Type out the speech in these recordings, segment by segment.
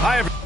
Hi, everyone.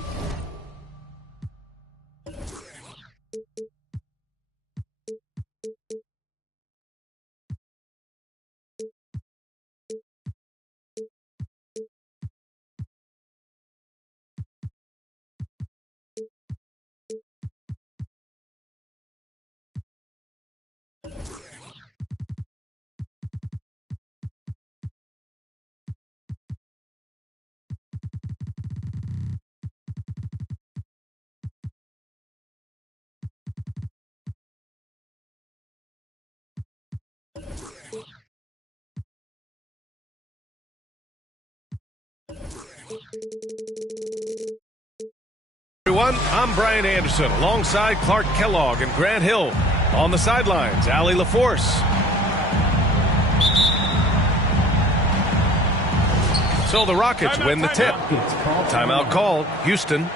Everyone, I'm Brian Anderson alongside Clark Kellogg and Grant Hill. On the sidelines, Allie LaForce. So the Rockets win the tip. Timeout called, Houston.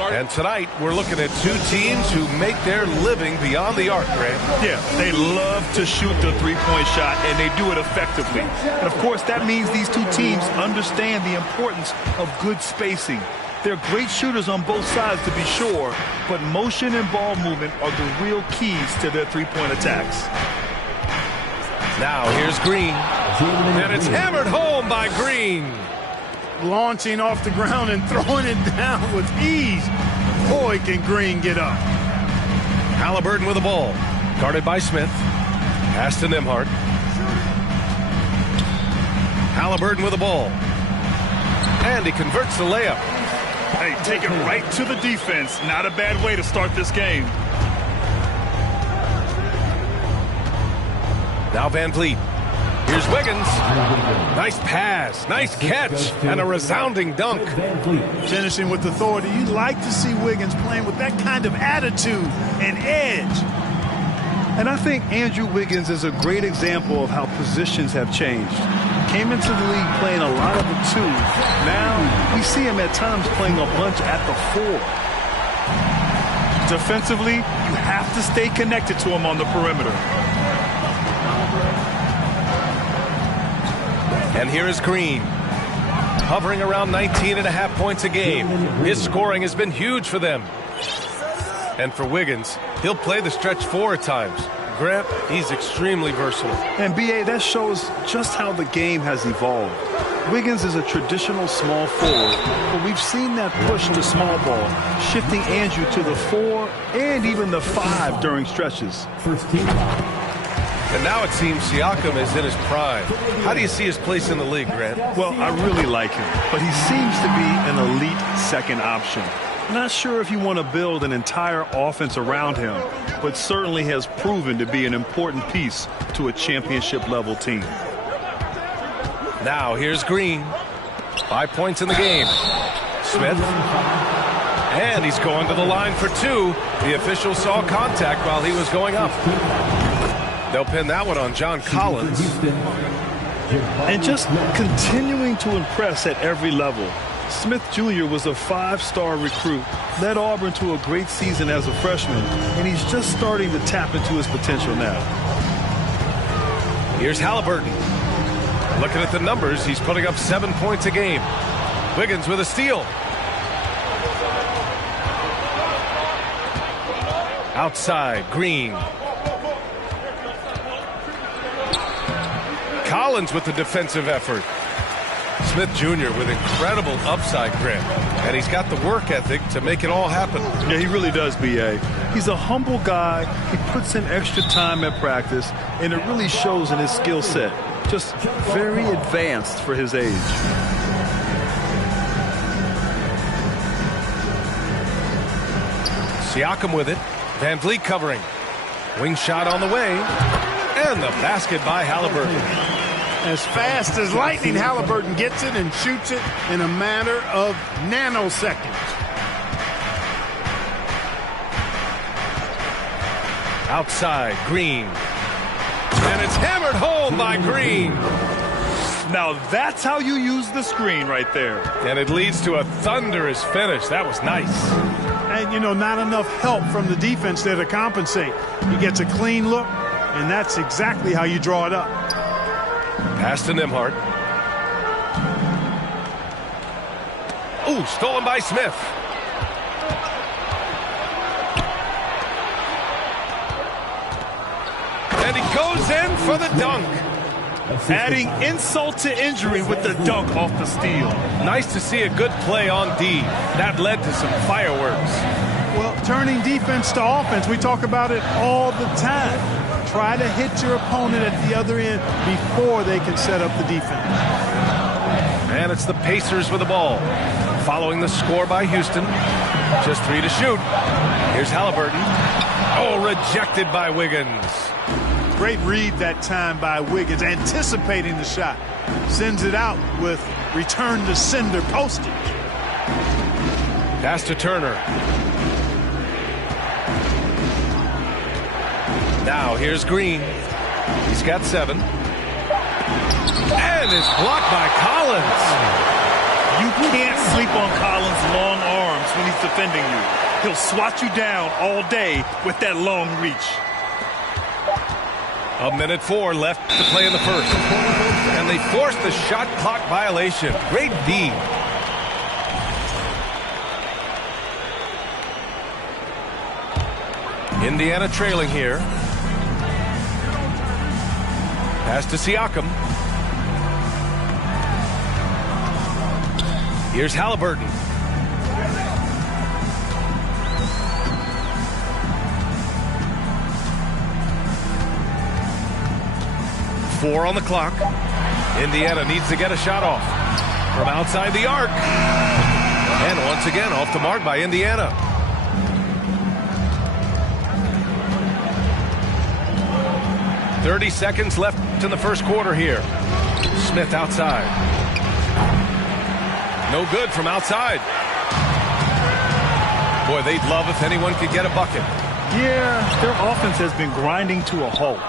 And tonight, we're looking at two teams who make their living beyond the arc, Grant. Yeah, they love to shoot the three-point shot, and they do it effectively. And, of course, that means these two teams understand the importance of good spacing. They're great shooters on both sides, to be sure, but motion and ball movement are the real keys to their three-point attacks. Now, here's Green. And it's hammered home by Green. Launching off the ground and throwing it down with ease. Boy, can Green get up. Halliburton with the ball. Guarded by Smith. Pass to Nembhard. Halliburton with the ball. And he converts the layup. Hey, take it right to the defense. Not a bad way to start this game. Now Van Vliet. Here's Wiggins. Nice pass, nice catch, and a resounding dunk. Finishing with authority. You like to see Wiggins playing with that kind of attitude and edge. And I think Andrew Wiggins is a great example of how positions have changed. Came into the league playing a lot of the two. Now we see him at times playing a bunch at the four. Defensively, you have to stay connected to him on the perimeter. And here is Green, hovering around 19.5 points a game. His scoring has been huge for them. And for Wiggins, he'll play the stretch four at times. Grant, he's extremely versatile. And B.A., that shows just how the game has evolved. Wiggins is a traditional small forward, but we've seen that push to small ball, shifting Andrew to the four and even the five during stretches. First team foul. And now it seems Siakam is in his prime. How do you see his place in the league, Grant? Well, I really like him, but he seems to be an elite second option. Not sure if you want to build an entire offense around him, but certainly has proven to be an important piece to a championship-level team. Now here's Green. 5 points in the game. Smith. And he's going to the line for two. The official saw contact while he was going up. They'll pin that one on John Collins. And just continuing to impress at every level. Smith Jr. was a five-star recruit, led Auburn to a great season as a freshman, and he's just starting to tap into his potential now. Here's Halliburton. Looking at the numbers, he's putting up 7 points a game. Wiggins with a steal. Outside, Green. Collins with the defensive effort. Smith Jr. with incredible upside, Grant. And he's got the work ethic to make it all happen. Yeah, he really does, B.A. He's a humble guy. He puts in extra time at practice, and it really shows in his skill set. Just very advanced for his age. Siakam with it. Van Vliet covering. Wing shot on the way. And the basket by Halliburton. As fast as lightning, Halliburton gets it and shoots it in a matter of nanoseconds. Outside, Green. And it's hammered home by Green. Now that's how you use the screen right there. And it leads to a thunderous finish. That was nice. And, you know, not enough help from the defense there to compensate. He gets a clean look, and that's exactly how you draw it up. Pass to Nembhard. Ooh, stolen by Smith. And he goes in for the dunk. Adding insult to injury with the dunk off the steal. Nice to see a good play on D. That led to some fireworks. Well, turning defense to offense, we talk about it all the time. Try to hit your opponent at the other end before they can set up the defense. And it's the Pacers with the ball. Following the score by Houston. Just 3 to shoot. Here's Halliburton. Oh, rejected by Wiggins. Great read that time by Wiggins, anticipating the shot. Sends it out with return to sender postage. Pass to Turner. Now here's Green. He's got 7. And it's blocked by Collins. You can't sleep on Collins' long arms when he's defending you. He'll swat you down all day with that long reach. 1:04 left to play in the first. And they forced the shot clock violation. Great D. Indiana trailing here. Pass to Siakam. Here's Halliburton. Four on the clock. Indiana needs to get a shot off from outside the arc. And once again, off the mark by Indiana. .30 left in the first quarter here. Smith outside. No good from outside. Boy, they'd love if anyone could get a bucket. Yeah, their offense has been grinding to a halt.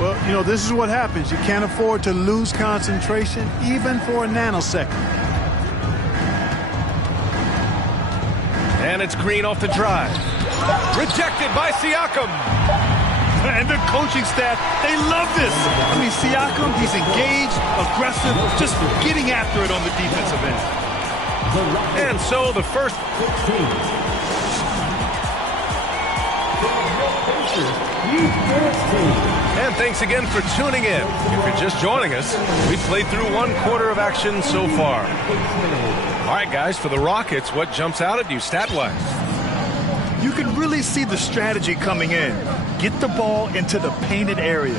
Well, you know, this is what happens. You can't afford to lose concentration even for a nanosecond. And it's Green off the drive. Rejected by Siakam. And the coaching staff, they love this. I mean, Siakam, he's engaged, aggressive, just getting after it on the defensive end. And so the first... And thanks again for tuning in. If you're just joining us, we've played through 1 quarter of action so far. All right, guys, for the Rockets, what jumps out at you stat-wise? You can really see the strategy coming in. Get the ball into the painted area.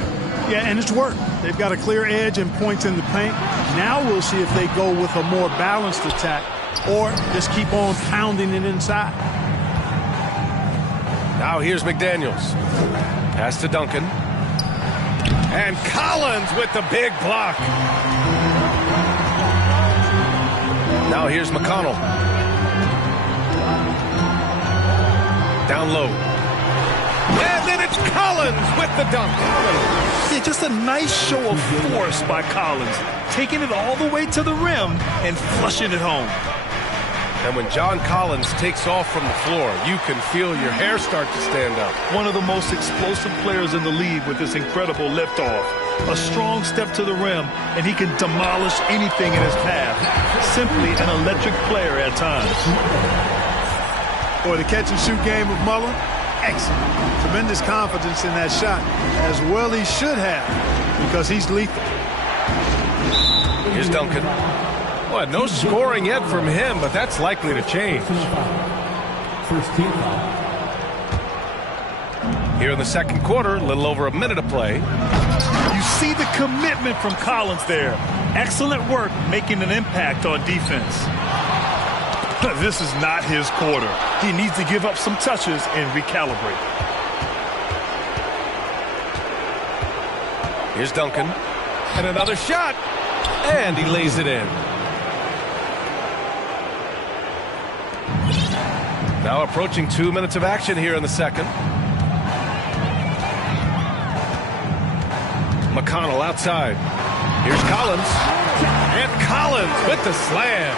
Yeah, and it's worked. They've got a clear edge and points in the paint. Now we'll see if they go with a more balanced attack or just keep on pounding it inside. Now here's McDaniels. Pass to Duncan. And Collins with the big block. Now here's McConnell. Down low. And then it's Collins with the dunk. Yeah, just a nice show of force by Collins. Taking it all the way to the rim and flushing it home. And when John Collins takes off from the floor, you can feel your hair start to stand up. One of the most explosive players in the league with this incredible liftoff. A strong step to the rim, and he can demolish anything in his path. Simply an electric player at times. Boy, the catch-and-shoot game of Mullen, excellent. Tremendous confidence in that shot, as well he should have, because he's lethal. Here's Duncan. Well, no scoring yet from him, but that's likely to change. Here in the second quarter, a little over a minute to play. You see the commitment from Collins there. Excellent work making an impact on defense. This is not his quarter. He needs to give up some touches and recalibrate. Here's Duncan. And another shot. And he lays it in. Now approaching 2 minutes of action here in the second. McConnell outside. Here's Collins. And Collins with the slam.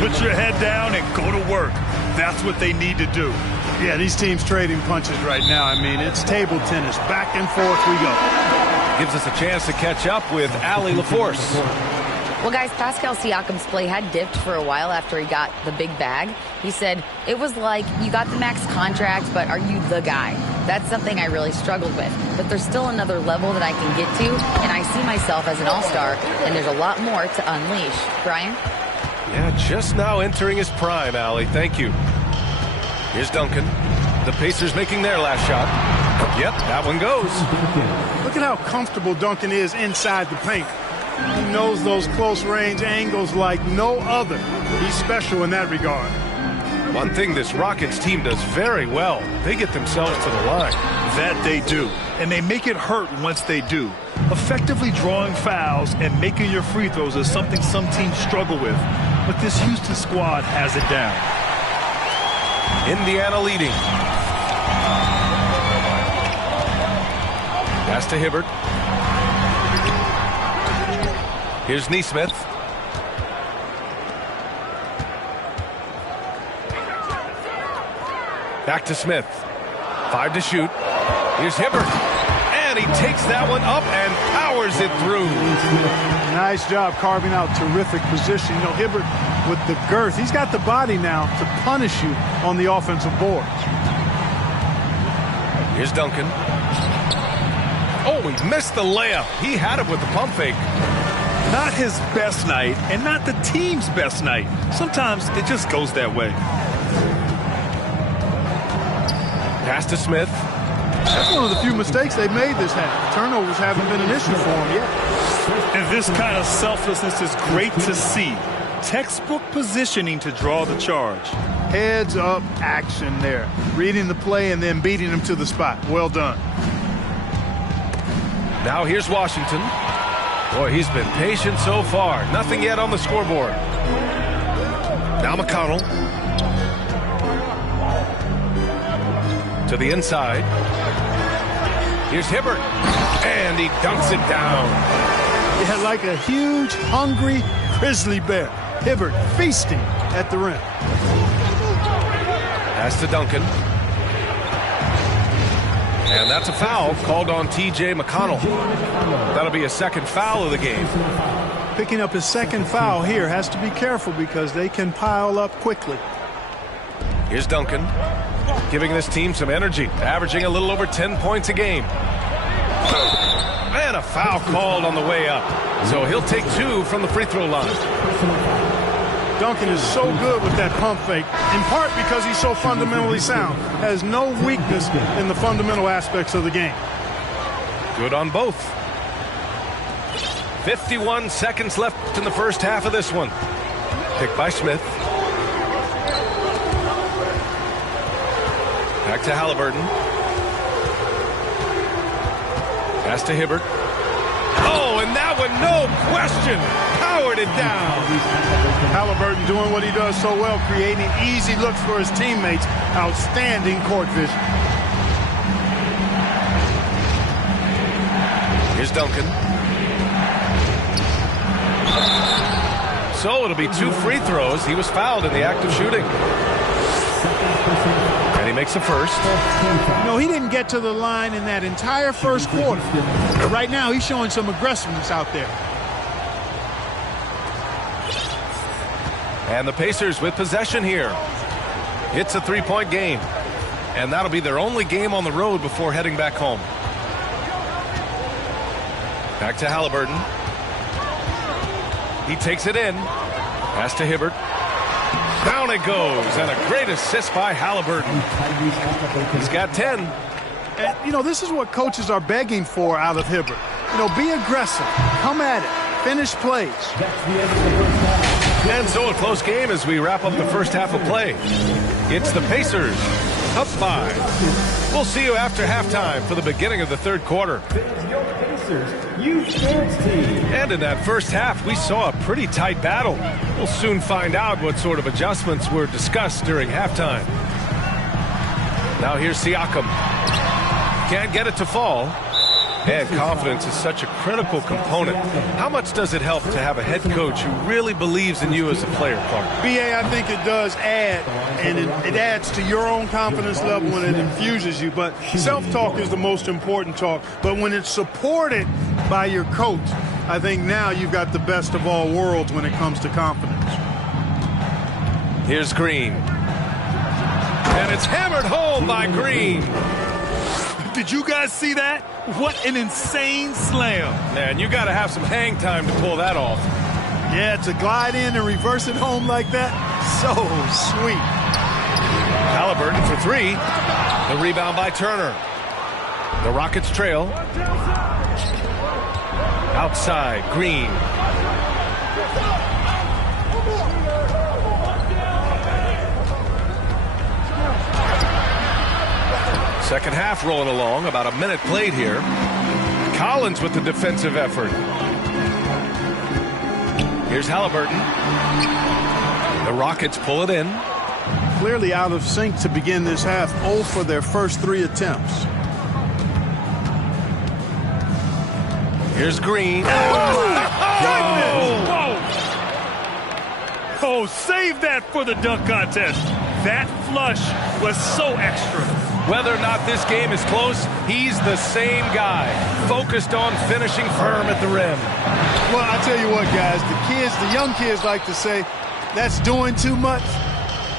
Put your head down and go to work. That's what they need to do. Yeah, these teams trading punches right now. I mean, it's table tennis. Back and forth we go. Gives us a chance to catch up with Allie LaForce. Well, guys, Pascal Siakam's play had dipped for a while after he got the big bag. He said, it was like, you got the max contract, but are you the guy? That's something I really struggled with. But there's still another level that I can get to, and I see myself as an all-star, and there's a lot more to unleash. Brian? Yeah, just now entering his prime, Allie. Thank you. Here's Duncan. The Pacers making their last shot. Yep, that one goes. Look at how comfortable Duncan is inside the paint. He knows those close-range angles like no other. He's special in that regard. One thing this Rockets team does very well, they get themselves to the line. That they do. And they make it hurt once they do. Effectively drawing fouls and making your free throws is something some teams struggle with. But this Houston squad has it down. Indiana leading. Pass to Hibbert. Here's Nesmith. Back to Smith. 5 to shoot. Here's Hibbert. And he takes that one up and powers it through. Nice job carving out terrific position. You know, Hibbert with the girth. He's got the body now to punish you on the offensive boards. Here's Duncan. Oh, he missed the layup. He had it with the pump fake. Not his best night and not the team's best night. Sometimes it just goes that way. Pass to Smith. That's one of the few mistakes they've made this half. Turnovers haven't been an issue for him yet. And this kind of selflessness is great to see. Textbook positioning to draw the charge. Heads up action there. Reading the play and then beating him to the spot. Well done. Now here's Washington. Boy, he's been patient so far. Nothing yet on the scoreboard. Now McConnell. To the inside. Here's Hibbert. And he dunks it down. Yeah, like a huge, hungry grizzly bear. Hibbert feasting at the rim. Pass to Duncan. And that's a foul called on T.J. McConnell. That'll be a second foul of the game. Picking up his second foul here. Has to be careful because they can pile up quickly. Here's Duncan, giving this team some energy, averaging a little over 10 points a game. And a foul called on the way up. So he'll take 2 from the free throw line. Duncan is so good with that pump fake, in part because he's so fundamentally sound. Has no weakness in the fundamental aspects of the game. Good on both. 51 seconds left in the first half of this one. Picked by Smith. Back to Halliburton. Pass to Hibbert. Oh, and that one, no question, powered it down. Halliburton doing what he does so well, creating easy looks for his teammates. Outstanding court vision. Here's Duncan. So it'll be 2 free throws. He was fouled in the act of shooting. And he makes the first. No, he didn't get to the line in that entire first quarter. But right now, he's showing some aggressiveness out there. And the Pacers with possession here. It's a 3-point game. And that'll be their only game on the road before heading back home. Back to Halliburton. He takes it in. Pass to Hibbert. Down it goes, and a great assist by Halliburton. He's got 10. And, you know, this is what coaches are begging for out of Hibbert. You know, be aggressive. Come at it. Finish plays. And so a close game as we wrap up the first half of play. It's the Pacers, up 5. We'll see you after halftime for the beginning of the third quarter. And in that first half, we saw a pretty tight battle. We'll soon find out what sort of adjustments were discussed during halftime. Now here's Siakam. Can't get it to fall. And confidence is such a critical component. How much does it help to have a head coach who really believes in you as a player, Clark? BA, I think it does add, and it adds to your own confidence level and it infuses you. But self-talk is the most important talk. But when it's supported by your coach, I think now you've got the best of all worlds when it comes to confidence. Here's Green. And it's hammered home by Green. Did you guys see that? What an insane slam. Man, you got to have some hang time to pull that off. Yeah, to glide in and reverse it home like that, so sweet. Halliburton for three. The rebound by Turner. The Rockets trail. Outside, Green. Second half rolling along, about a minute played here. Collins with the defensive effort. Here's Halliburton. The Rockets pull it in. Clearly out of sync to begin this half, 0 for their first 3 attempts. Here's Green. Oh, save that for the dunk contest. That flush was so extra. Whether or not this game is close, he's the same guy, focused on finishing firm at the rim. Well, I tell you what, guys, the young kids like to say, that's doing too much.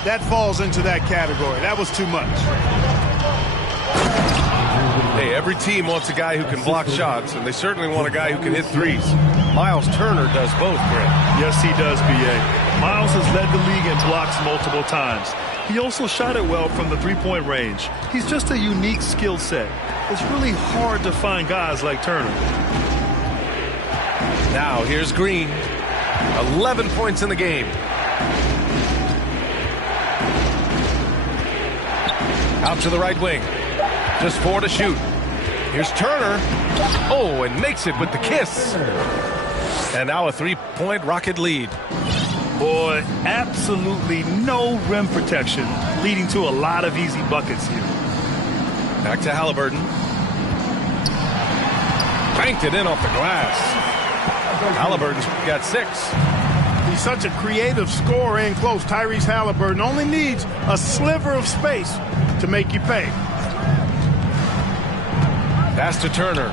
That falls into that category. That was too much. Hey, every team wants a guy who can block shots, and they certainly want a guy who can hit threes. Miles Turner does both, Grant. Yes, he does, B.A. Miles has led the league in blocks multiple times. He also shot it well from the three-point range. He's just a unique skill set. It's really hard to find guys like Turner. Now, here's Green. 11 points in the game. Out to the right wing. Just 4 to shoot. Here's Turner. Oh, and makes it with the kiss. And now a 3-point Rocket lead. Boy, absolutely no rim protection, leading to a lot of easy buckets here. Back to Halliburton. Banked it in off the glass. Halliburton's got 6. He's such a creative scorer in close. Tyrese Halliburton only needs a sliver of space to make you pay. Pass to Turner.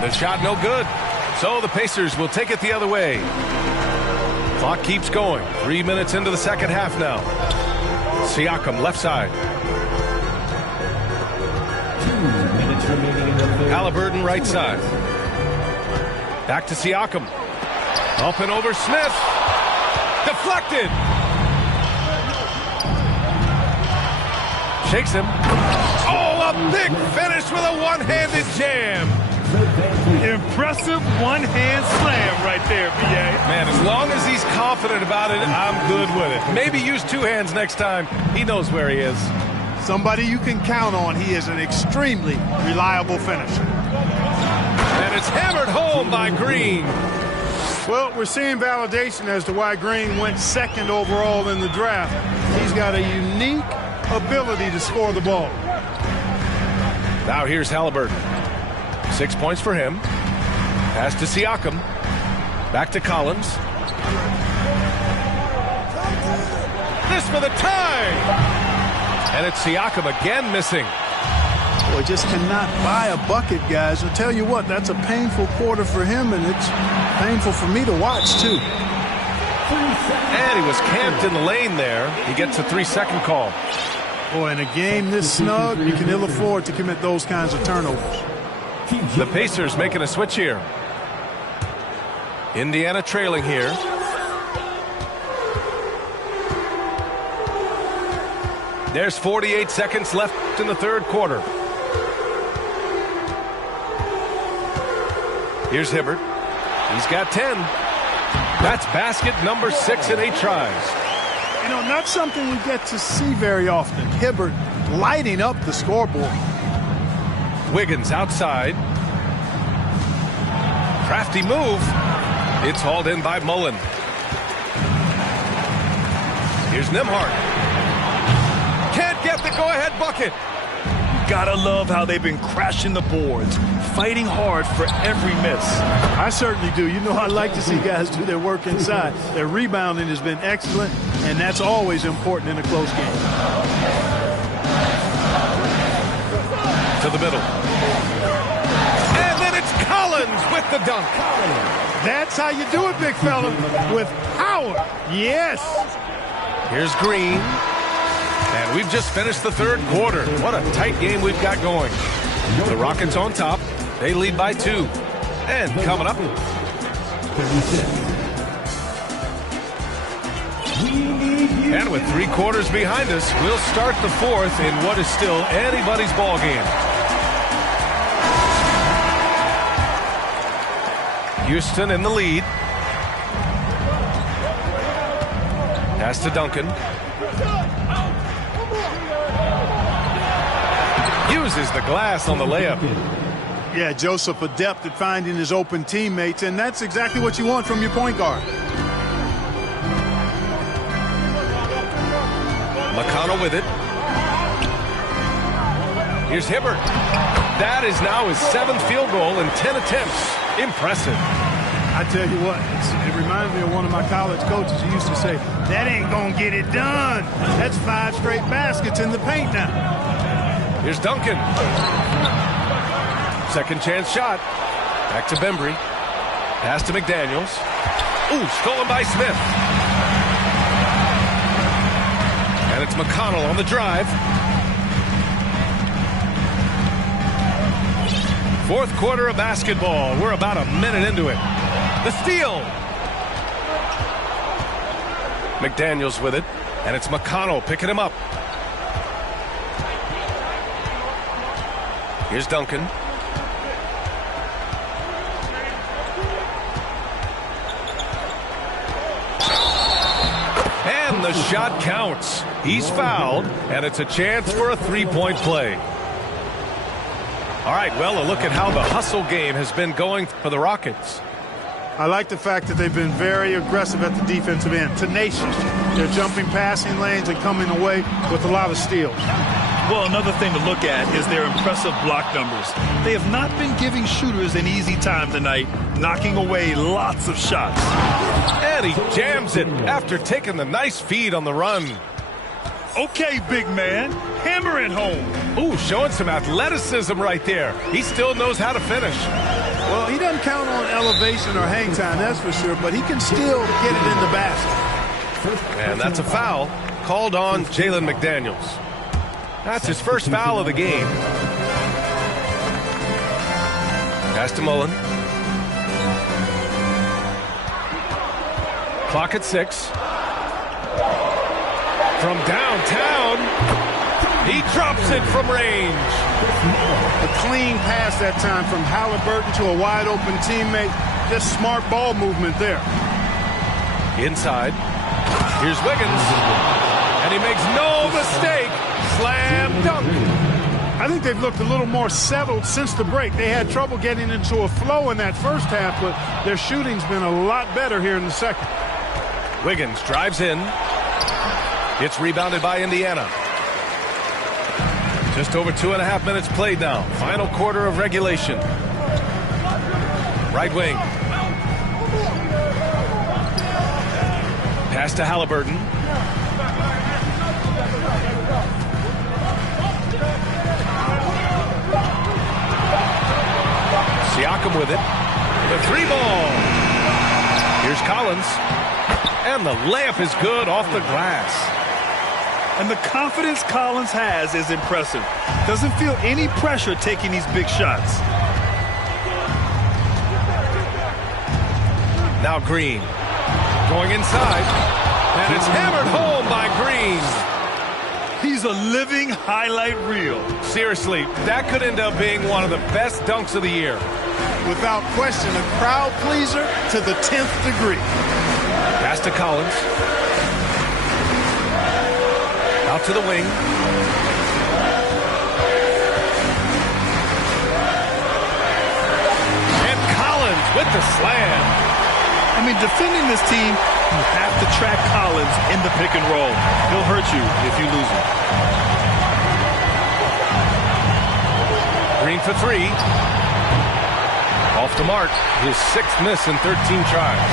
The shot no good. So the Pacers will take it the other way. Clock keeps going. 3 minutes into the second half now. Siakam left side. 2 minutes remaining in the third. Halliburton right side. Back to Siakam. Up and over Smith. Deflected. Shakes him. Oh, a big finish with a one-handed jam. Impressive one-hand slam right there, B.A. Man, as long as he's confident about it, I'm good with it. Maybe use 2 hands next time. He knows where he is. Somebody you can count on. He is an extremely reliable finisher. And it's hammered home by Green. Well, we're seeing validation as to why Green went 2nd overall in the draft. He's got a unique ability to score the ball. Now here's Halliburton. 6 points for him. Pass to Siakam. Back to Collins. This for the tie. And it's Siakam again missing. Boy, just cannot buy a bucket, guys. I'll tell you what, that's a painful quarter for him, and it's painful for me to watch, too. And he was camped in the lane there. He gets a 3-second call. Boy, in a game this snug, you can ill afford to commit those kinds of turnovers. The Pacers making a switch here. Indiana trailing here. There's 48 seconds left in the third quarter. Here's Hibbert. He's got 10. That's basket number 6 in 8 tries. You know, not something we get to see very often. Hibbert lighting up the scoreboard. Wiggins outside. Crafty move. It's hauled in by Mullen. Here's Nembhard. Can't get the bucket. Gotta love how they've been crashing the boards, fighting hard for every miss. I certainly do. You know, I like to see guys do their work inside. Their rebounding has been excellent, and that's always important in a close game. To the middle. And then it's Collins with the dunk. That's how you do it, big fella, with power. Yes. Here's Green. And we've just finished the third quarter. What a tight game we've got going. The Rockets on top. They lead by 2. And coming up. And with 3 quarters behind us, we'll start the fourth in what is still anybody's ball game. Houston in the lead. Pass to Duncan. Uses the glass on the layup. Yeah, Joseph adept at finding his open teammates, and that's exactly what you want from your point guard. McConnell with it. Here's Hibbert. That is now his 7th field goal in 10 attempts. Impressive. I tell you what, it reminds me of one of my college coaches who used to say, that ain't gonna get it done. That's 5 straight baskets in the paint now. Here's Duncan. Second chance shot. Back to Bembry. Pass to McDaniels. Ooh, stolen by Smith. And it's McConnell on the drive. Fourth quarter of basketball. We're about a minute into it. The steal. McDaniels with it. And it's McConnell picking him up. Here's Duncan. And the shot counts. He's fouled, and it's a chance for a 3-point play. All right, well, a look at how the hustle game has been going for the Rockets. I like the fact that they've been very aggressive at the defensive end, tenacious. They're jumping passing lanes and coming away with a lot of steals. Well, another thing to look at is their impressive block numbers. They have not been giving shooters an easy time tonight, knocking away lots of shots. And he jams it after taking the nice feed on the run. Okay, big man, hammer it home. Ooh, showing some athleticism right there. He still knows how to finish. Well, he doesn't count on elevation or hang time, that's for sure, but he can still get it in the basket. And that's a foul called on Jalen McDaniels. That's his first foul of the game. Pass to Mullen. Clock at 6. From downtown, he drops it from range. A clean pass that time from Halliburton to a wide-open teammate. Just smart ball movement there. Inside. Here's Wiggins. And he makes no mistake. Slam dunk. I think they've looked a little more settled since the break. They had trouble getting into a flow in that first half, but their shooting's been a lot better here in the second. Wiggins drives in. It's rebounded by Indiana. Just over 2.5 minutes played now. Final quarter of regulation. Right wing. Pass to Halliburton. Siakam with it. The 3-ball. Here's Collins. And the layup is good off the glass. And the confidence Collins has is impressive. Doesn't feel any pressure taking these big shots. Now Green. Going inside. And it's hammered home by Green. He's a living highlight reel. Seriously, that could end up being one of the best dunks of the year. Without question, a crowd pleaser to the 10th degree. Pass to Collins. Out to the wing. And Collins with the slam. I mean, defending this team, you have to track Collins in the pick and roll. He'll hurt you if you lose him. Looking for three. Off the mark. His 6th miss in 13 tries.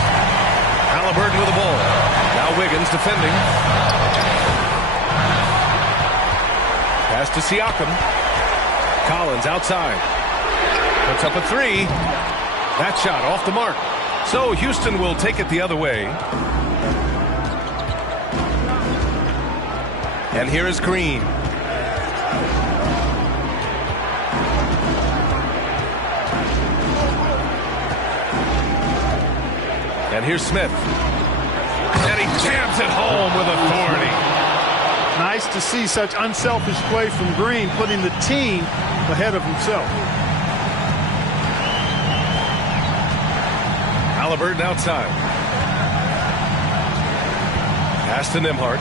Halliburton with the ball. Now Wiggins defending. Pass to Siakam. Collins outside. Puts up a three. That shot off the mark. So Houston will take it the other way. And here is Green. And here's Smith. And he jams it home with authority. Nice to see such unselfish play from Green, putting the team ahead of himself. Halliburton outside. Pass to Nembhard.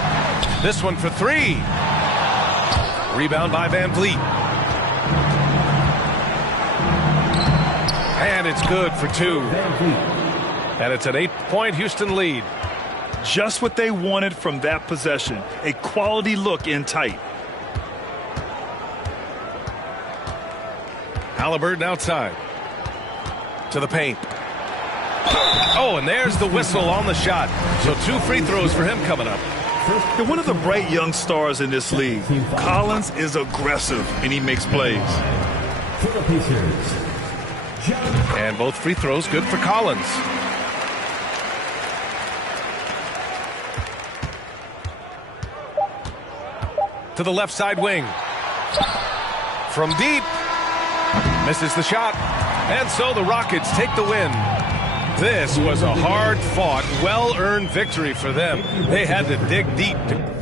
This one for three. Rebound by Van Vliet. And it's good for two. And it's an 8-point Houston lead. Just what they wanted from that possession. A quality look in tight. Halliburton outside. To the paint. Oh, and there's the whistle on the shot. So 2 free throws for him coming up. And one of the bright young stars in this league. Collins is aggressive, and he makes plays. And both free throws good for Collins. To the left side wing. From deep. Misses the shot. And so the Rockets take the win. This was a hard-fought, well-earned victory for them. They had to dig deep to